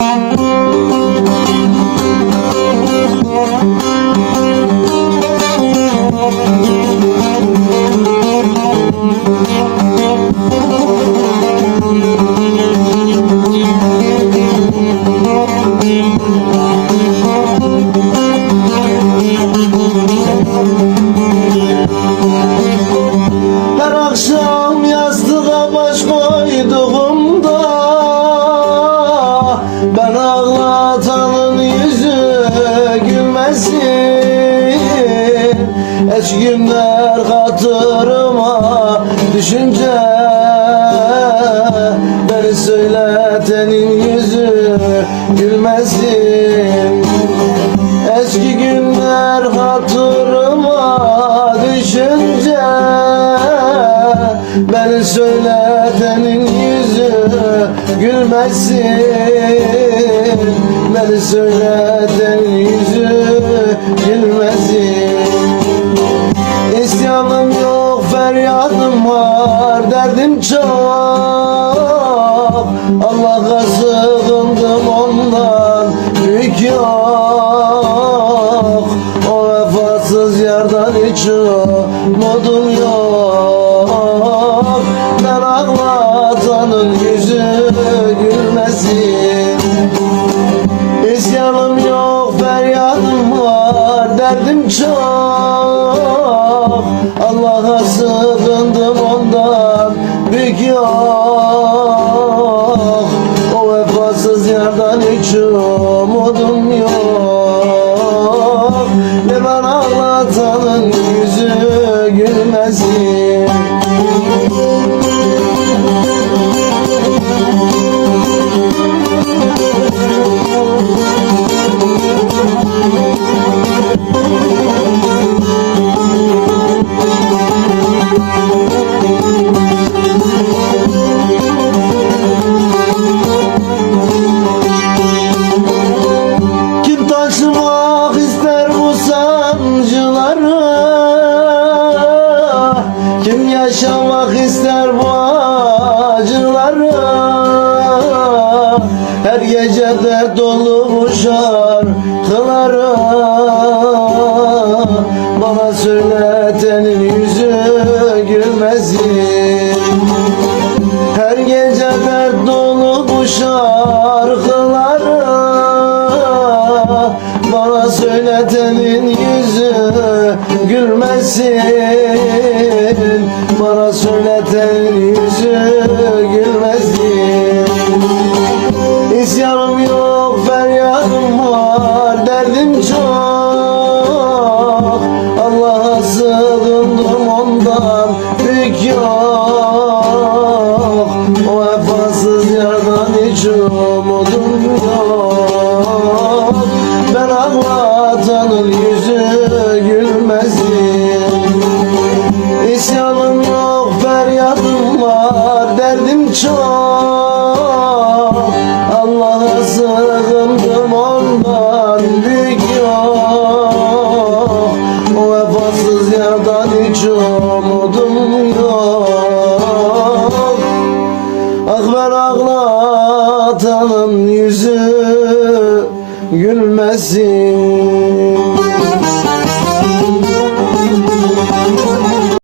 Her Ben ağlatanın yüzü gülmesin. Eski günler hatırıma düşünce Beni söyletenin yüzü gülmesin gülmesin Beni söyletenin yüzü gülmesin İsyanım yok feryadım var derdim çok. Allah'a sığındım ondan büyük yok. O vefasız yardan hiç umudum yok gülmesin. İsyanım yok feryadım var derdim çok. Allah'a sığındım ondan büyük yok. O vefasız yardan hiç umudum yok. Ne ben ağlatanın yaşamak ister bu acıları Her gece dert dolu bu şarkıları Bana söyletenin yüzü gülmesin. Her gece dert dolu bu şarkıları Bana söyletenin yüzü gülmesin gülmesin İsyanım yok feryadım var. Derdim çok çok Allah'a sığındım ondan dik yok. Vefasız yardan hiç umudum yok. Ah ben ağlatanın yüzü gülmesin.